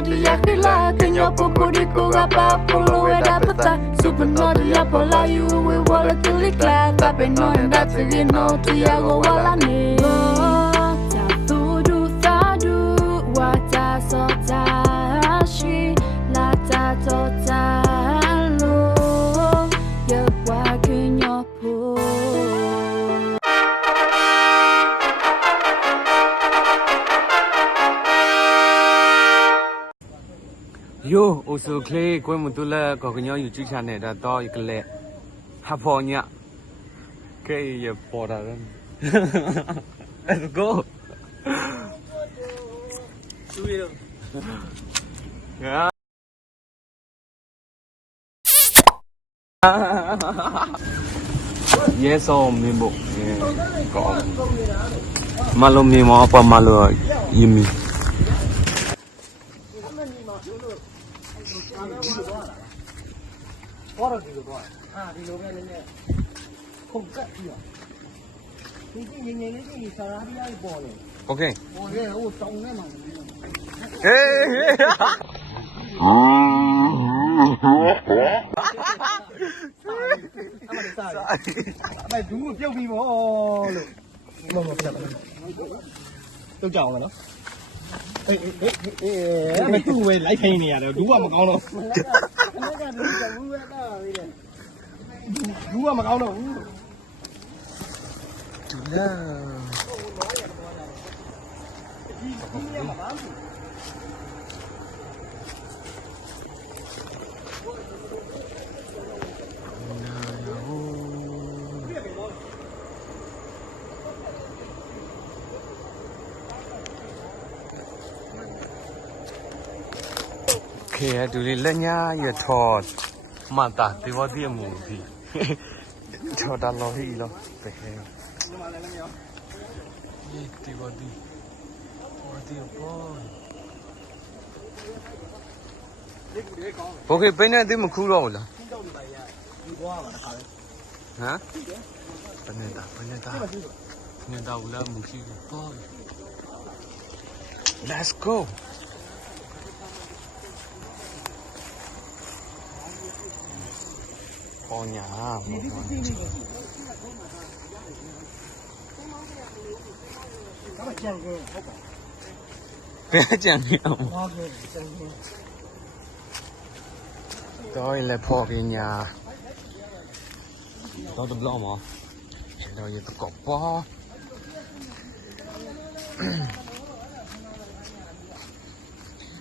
naughty yakila, can your pocodico gapa polo with appetite? Super naughty yapola, you will walk a tilly clap. I've been knowing that you know to Yago while I need. Wata sota shi lata tota lo ye wakin your pool. Yo, also clay, go mutula, coconut, you teach an edit, dog, you collect. Haponia. Okay, you border. Let's go. Yeah. Yes, oh, me book. Malo me more for malo, yimi. Okay. Hey. Mày đúng một tiêu vì mà luôn. Tôi chào mày nó. Mày tu về lấy phay nè, đúng mà con đâu. Đúng mà con đâu. Okay, do you let you thought Mata, they were the movie. Thought a lot of love. They were the boy. Okay, Penna, they were cool. Huh? Penna, boy. Let's go. Oh, yeah. Tôi là phò cái nhà tôi tập lo mà rồi giờ tôi cọp quá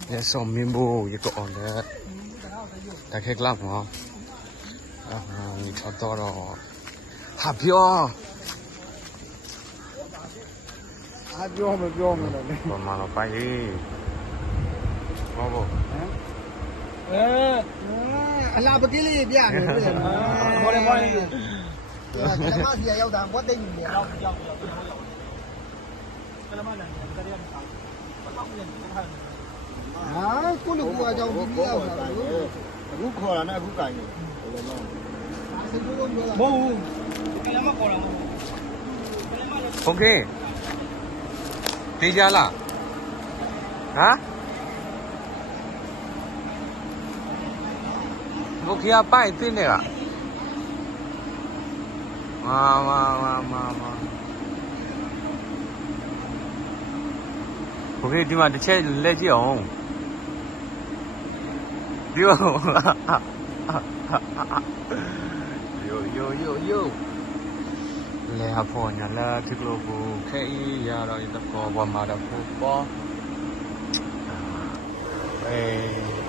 giờ xong miếng bù giờ có ổn đấy đại khách lắm mà mình cho to rồi hấp yoပြောမယ်ပြောမယ်လေ ဘာမှတော့ပိုင်ကြီးဟောဘော အလားပကင်းလေးပြနေပြီမော်တယ်မော်တယ်ကလမစီရောက်တာဘွတ်တိတ်နေရောက်ကလမနိုင်ကြရတယ်ဟာကိုလူကအကြောင်းဒီပြောက်တာအခုခေါ်တာနဲ့အခုကင်နေမဟုတ်ဘူးကလမခေါ်တာမဟုတ် โอเคတေးကြလားဟမ်ဘုခရပိုက်တင်းနေတာမာโอเคဒီမှာတစ်ချက်လက်ကြည့်အောင်ပြောyoလေဟာပေါ်ညာလာဒီကလိုကိုခဲအေးရတော့တကောဘာမှာတော့ပေါ်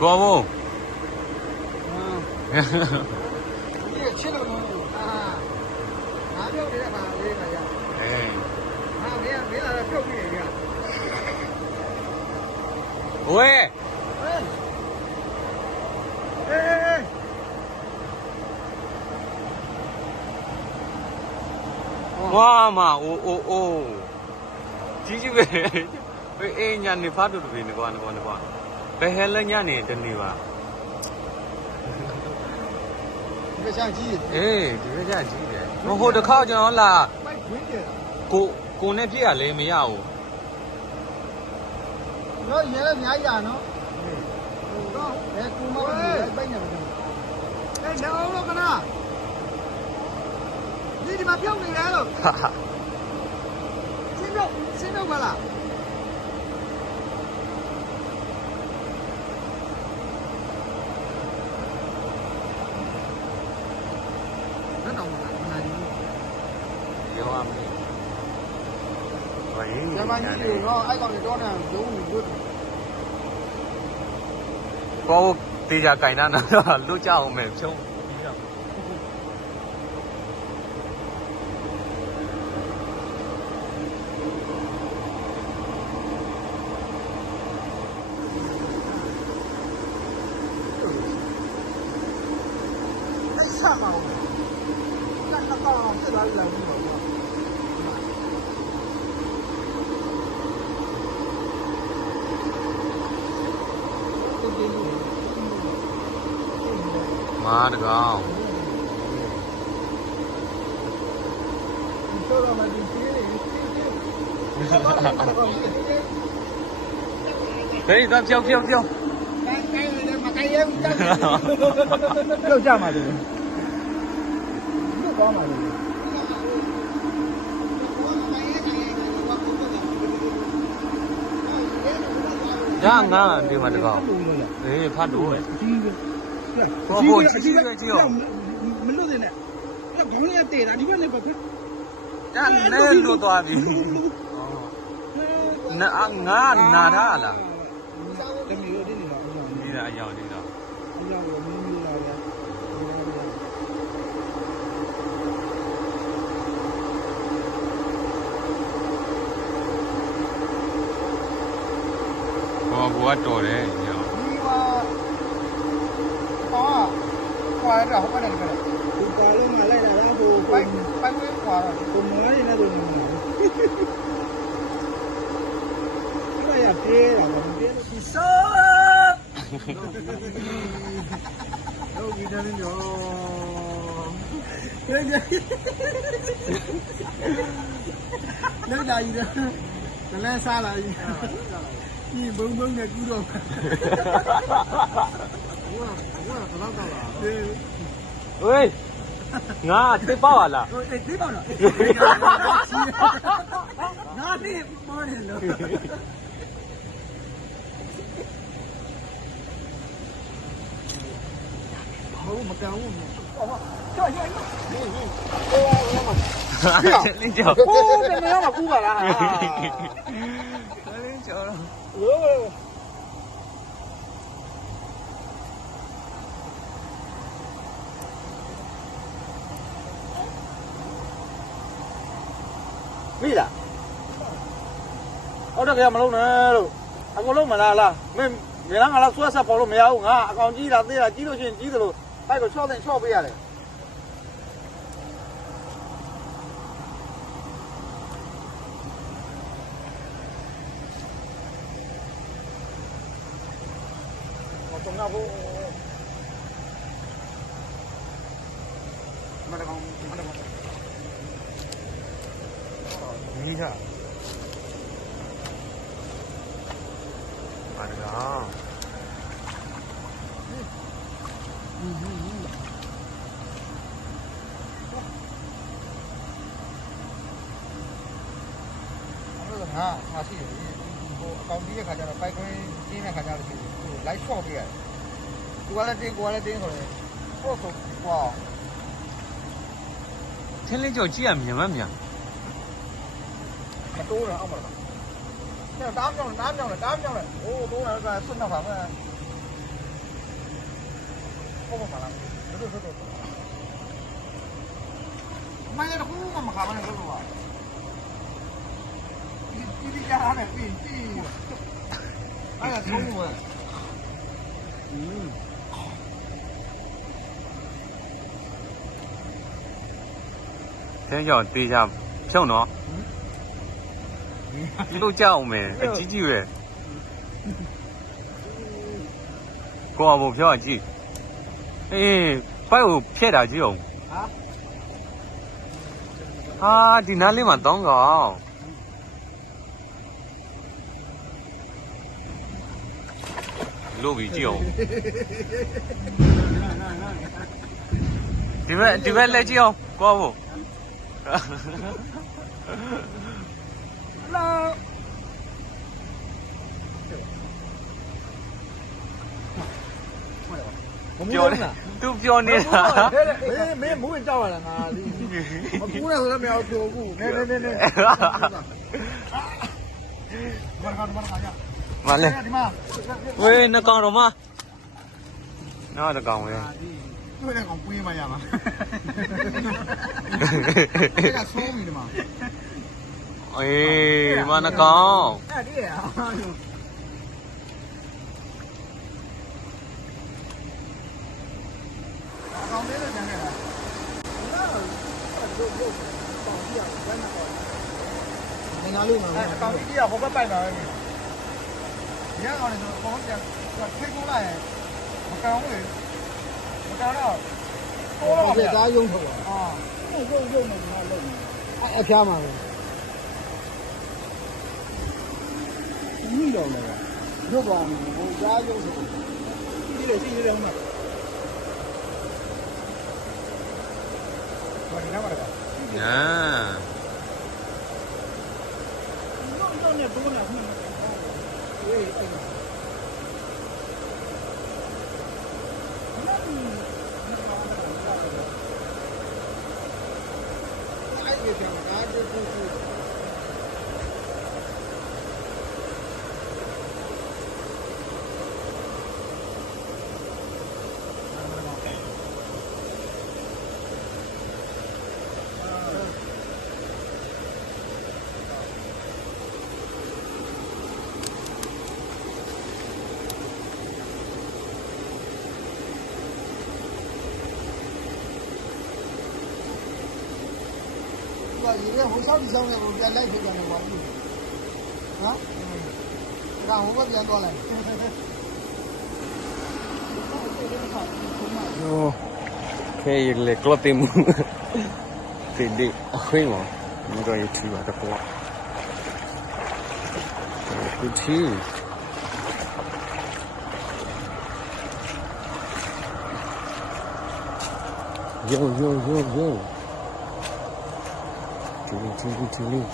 ကောဘဒီချင်းလို့ငါပြောနေတဲ့ပါလေးခါရဟာမင်းလာတော့ပြုတ်နေပြီဝဲဝါမအိုးကြီးပဲအေးညာနေဖားတူတူနေကွာဘယ်ဟဲလဲညနေတနေပါဒီကချမ်းကြီးဒီကချမ်းကြီးတယ်ဟိုတစ်ခါကျွန်တော်လာကိုနဲ့ပြည့်ရလဲမရဘူးတော့ရဲအများကြီးတာနော်哎，姑妈，哎，半年了。哎，你熬了干啥？你他妈票没来了？哈哈。新票快了。那倒不难，有啊没？喂。要不然你说爱搞这种呢，有有。có tì ra cày năn lúc chào mềm chung mà được không? Đấy, ra kêu. Kêu cha mà được. Nước có mà được. Ra ngã đi mà được không? Đấy, phát đủ rồi. Có bộ chi rồi chưa? Mình lúc này nè. Nó có nghe tệ là đi bên này bật. Ra nên luôn tòa vì. Ngã nà ra là. Đi ra nhau. Có trò đấy nhỉ? Qua rồi không có này rồi. Qua luôn mà đây là đã vô bay quyết qua rồi. Cùng mới thì nó dùng. Cái này là kia là mình biết thì sớm. Đâu đi ra đến rồi. Lấy đây gì đó. Lấy xa là gì? Nhìn bưng này cũng được. ơi ngã tiếp bao à là tiếp bao rồi ngã tiếp bao này rồi không mà cao trời lên chợ ô cái này mà cú vào là lên chợ vì là ở đây cái mà lúc này anh có lúc mà là mình đang là xóa sạch bỏ mèo ngã còn chỉ là đây là chỉ đôi chuyện chỉ rồi tay còn cho bây giờ này trong nhau vô mà được không nghĩ ra mà được không 다시 뭐 뒤에 가잖아. 빨리 뒤에 가잖아. 라이 쇼비야. 누가 된 거래. 또 와. thiên linh chỗ chi à miếng mà Mà tôi là ông rồi. Thế là đám nhau này. Ô, tôi là xuân nào phải mà. Không phải làm. Được. Mai nó cũng mà khám này rồi à. Đi ra này đi. Ai là thông rồi. thế giờ tì ra chồng nó lúc chào mày chỉ về có một phiếu gì ê phải ở phía nào chứ không à đi哪里嘛东个လို့ပြီးကြည့်အောင်ဒီဘက်လက်ကြည့်အောင်ကိုဖို့ ပြောနေသူပြောနေတာ မင်းမူးကြောက်ရတာငါဒီမကူနဲ့ဆိုတော့မရဘူးကူနေမလာဒီမှာ ဝေးနှကောင်တော့မနော်တကောင်ဝေး တွေ့တဲ့ကောင်ပွေးမှရမှာကဆိုးမိတယ်မှာ အေးမနှကောင် အဲ့ဒီရအောင်တယ်ကြတယ်ငါလို့ငါကောင်ကြီးကဟိုဘက်ပိုက်ပါပဲရအောင်လည်းဘောင်းပြန်ထိတ်ကုန်လိုက်ရင်မကောင်ဘူးလေမကောင်တော့တော့ပြသားရုံထုတ်ပါအာရုံနေကျွန်တော်လုပ်နေအဖျားမှာပဲမိတော့လေရုပ်ပါမယ်ဘိုးသားရုံထုတ်ရှိတယ်ဟိုမှာဘာဒီနားမှာလဲညာတော့เนี่ยတိုးလာပြီအေးအဲ့ဒီကြောင့်ဒါတို့ကိုရေထဲဟိုဆောက်ဒီဆောင်နေကိုပြန်လိုက်ဖြစ်ကြတယ်ပေါ့နော်ဒါဟိုဘက်ပြန်သွားလိုက် โอเคเลยกลัวเต็มติดดิเฮ้ยมั้งมันก็อยู่ที่ว่าตะกวกูที่โยทีนี่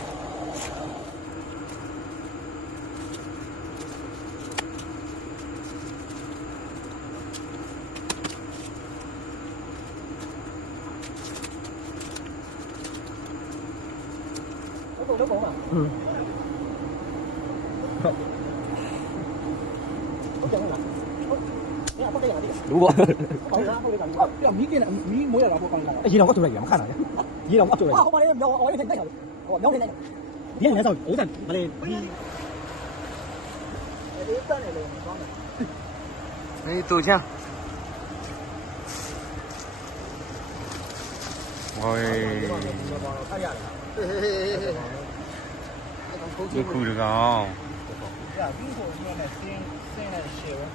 รู้ป่ะမီးကင်းမီးမွေးရတာပေါ့ကောင်းလာ ရေတော့အတူလိုက်ရမခဏလားရေတော့အတူလိုက် ဟိုမှာလည်းမြောင်းအောင်ထိုင်တိုက်တာဟိုမြောင်းနေတယ် ဒီကလည်းဆောက်ဦးတယ်မလေး အေးတန်းနေလို့ကောင်းတယ် นี่ตู่ช่างโอ้ยนี่คูดကောင် ရပြီးဆိုရင်လည်းစင်းနဲ့ရှေ့ပဲ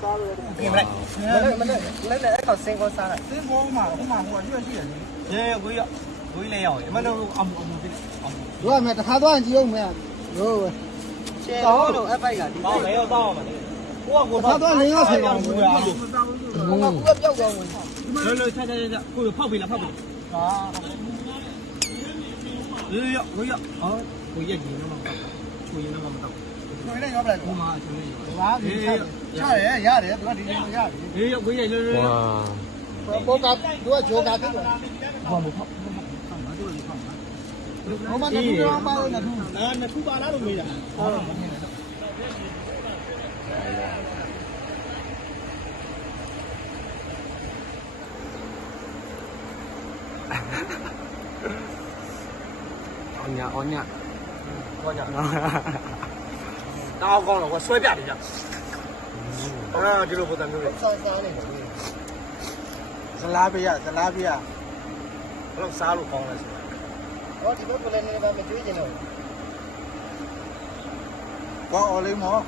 စားလို့ ပြင်လိုက် မနဲ့အဲ့ကောင်စင်းကောစားလိုက်စင်းကောမှာဟိုမှာရွက်ရှိတယ်လေ ရေကိုကြီးလည်းရောက်ရမလို့အောင်ဖြစ်အောင် တို့ကမယ်တစ်ခါသွားရင်ကြည့်အောင်မယ်တို့ပဲ ရှယ်တော့လို့အပိုက်ကဒီပေါ့လေရောတောင်းအောင်ပါလေကိုက တစ်ခါသွားလင်းရောဆိုင်ပါဘူးဟိုကပျောက်သွားဝင် လို့ချက်ကိုဖောက်ပြီလားဖောက်ပြီရေကိုကြီးအော်ကိုကြီးကြီးနော်ကိုကြီးနော်မတော့ ကိုယ်နဲ့ရောပလိုက် ကိုမအချင်းလေး ဘာဖြစ်ရတယ်သူကဒီလိုရတယ် ရေကိုကြီးလွယ်လွယ် ว้า ဘောကသူကဂျိုကာဖြစ်သွား ဘောမဖောက်မတို့လေဖောက် ဟိုမှာတူရောပါလို့တူ နှစ်ခုပါလားလို့မေးတာဟော เอาเนี่ย ဟောကြတောင်းကောင်းတော့ကွာဆွဲပြတယ်ကြဒီလိုပုံစံမျိုးလေး စားနေတယ် ဇလားပြရဘယ်လိုစားလို့ကောင်းလဲဆို ဟောဒီဘက်ကလည်းနေပါမကျွေးကျင်တော့ ဘောအော်လေးမော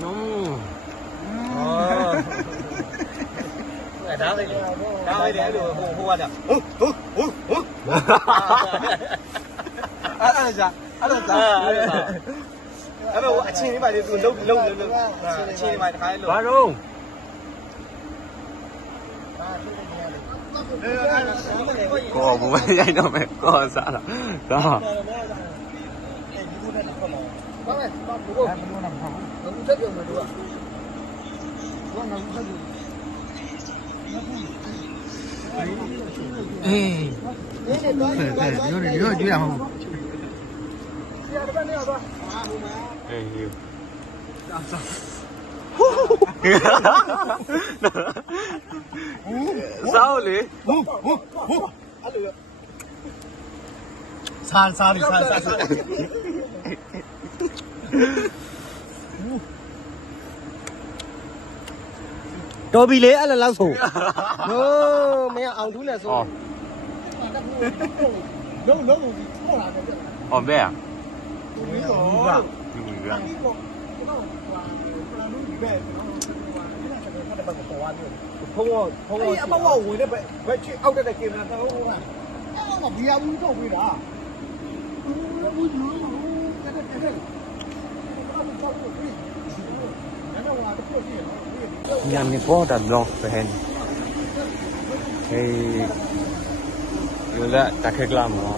อืม อ๋อ ဒါပဲအဲ့လိုဟိုကကြာအဲ့ဒါအချင်းလေးပါလေသူလုံးအချင်းလေးပါတခါလေးလုံး ဘာတော့ ကိုဘဝရိုက်တော့မယ်ကိုစားတာဒါ ဘာလဲဘာဘိုးဘိုးနာမဟုတ်ဘူးတက်ပြုံးမယ်တို့ကဘာငါဘူးတက်ပြုံး အေး ရိုးကြည့်ရအောင် အေးစားလေ စားပြီစား တော်ပြီလေအဲ့လိုလောက်ဆိုဟိုးမင်းအောင်ထူးလဲဆို လုံးပြီးထောက်လာတယ် ဟောဘဲอ่ะ သူပြီးတော့ ဒီမီက ဒီကောတော့ဟာလူဒီပဲနော်ဒီကဆက်တဲ့ဘက်ကိုပေါ်သွားတယ် ဖုံးအဲ့အမောဝင်တဲ့ဘက်ချစ်အောက်တဲ့ကင်မရာတော့ဟုတ်လားအဲ့တော့ဘီယာဘူးထုတ်ပြီးတာဘူးယူတဲ့ညနေပေါ်တာလောပဲဟန်ဟေးယူလာတခက်ကလာမော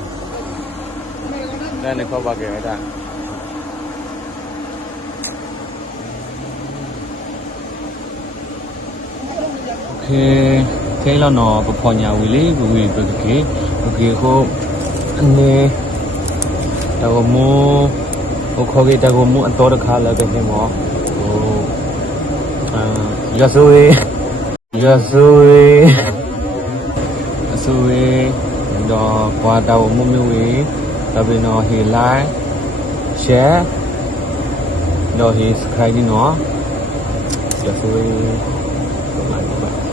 ဒါနဲ့ခေါ်ပါကြတာโอเคเคแล้วเนาะปพอญาวีเลยวีโอเคโคอันนี้ตะกมูโอขอเกตะกมูอันตอตะคาแล้วเป็นหมอโอยาซุยดอควาตะกมูมิวีตะเปนอเฮไลค์แชร์ดอเฮสไครบ์นี่เนาะยาซุยประมาณนี้